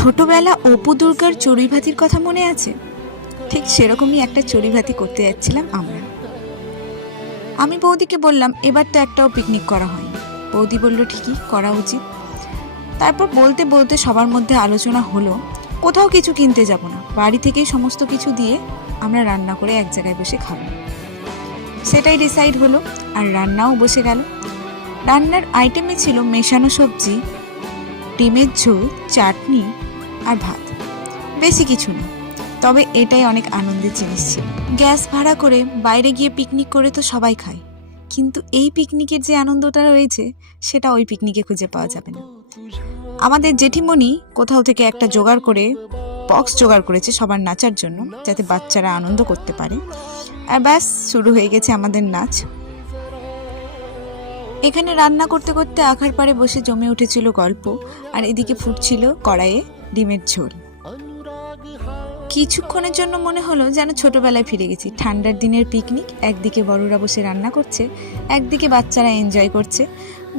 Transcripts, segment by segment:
ছোটবেলা অপু দুর্গার চড়ুইভাতির কথা মনে আছে? ঠিক সেরকমই একটা চড়ুইভাতি করতে যাচ্ছিলাম আমরা। আমি বৌদিকে বললাম এবার তো একটাও পিকনিক করা হয়নি। বৌদি বলল ঠিকই, করা উচিত। তারপর বলতে বলতে সবার মধ্যে আলোচনা হলো কোথাও কিছু কিনতে যাব না, বাড়ি থেকেই সমস্ত কিছু দিয়ে আমরা রান্না করে এক জায়গায় বসে খাবো। সেটাই ডিসাইড হলো, আর রান্নাও বসে গেল। রান্নার আইটেমে ছিল মেশানো সবজি, ডিমের ঝোল, চাটনি আর ভাত। বেশি কিছু না, তবে এটাই অনেক আনন্দের জিনিস ছিল। গ্যাস ভাড়া করে বাইরে গিয়ে পিকনিক করে তো সবাই খায়, কিন্তু এই পিকনিকের যে আনন্দটা রয়েছে সেটা ওই পিকনিকে খুঁজে পাওয়া যাবে না। আমাদের জেঠিমণি কোথাও থেকে একটা জোগাড় করে বক্স জোগাড় করেছে সবার নাচার জন্য, যাতে বাচ্চারা আনন্দ করতে পারে। আর ব্যাস, শুরু হয়ে গেছে আমাদের নাচ। এখানে রান্না করতে করতে আখার পাড়ে বসে জমে উঠেছিল গল্প, আর এদিকে ফুটছিল কড়াইয়ে ডিমের ঝোল। কিছুক্ষণের জন্য মনে হলো যেন ছোটবেলায় ফিরে গেছি। ঠান্ডার দিনের পিকনিক, একদিকে বড়রা বসে রান্না করছে, একদিকে বাচ্চারা এনজয় করছে।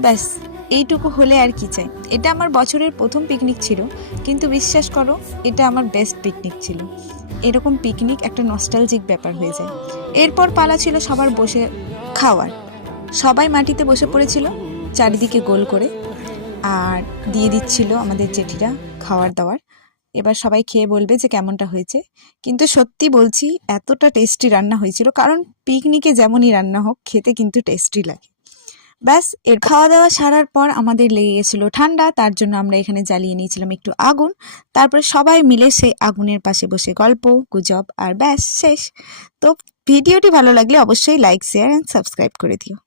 ব্যাস, এইটুকু হলে আর কি চাই। এটা আমার বছরের প্রথম পিকনিক ছিল, কিন্তু বিশ্বাস করো এটা আমার বেস্ট পিকনিক ছিল। এরকম পিকনিক একটা নস্টালজিক ব্যাপার হয়ে যায়। এরপর পালা ছিল সবার বসে খাওয়ার। সবাই মাটিতে বসে পড়েছিল চারিদিকে গোল করে, আর দিয়ে দিচ্ছিল আমাদের জেঠিরা খাওয়ার দাওয়ার। এবার সবাই খেয়ে বলবে যে কেমনটা হয়েছে। কিন্তু সত্যি বলছি, এতটা টেস্টি রান্না হয়েছিল, কারণ পিকনিকে যেমনই রান্না হোক খেতে কিন্তু টেস্টি লাগে। ব্যাস, এর খাওয়া দাওয়া সারার পর আমাদের লেগে গেছিলো ঠান্ডা, তার জন্য আমরা এখানে জ্বালিয়ে নিয়েছিলাম একটু আগুন। তারপরে সবাই মিলে সেই আগুনের পাশে বসে গল্প গুজব, আর ব্যাস শেষ। তো ভিডিওটি ভালো লাগলে অবশ্যই লাইক, শেয়ার অ্যান্ড সাবস্ক্রাইব করে দিও।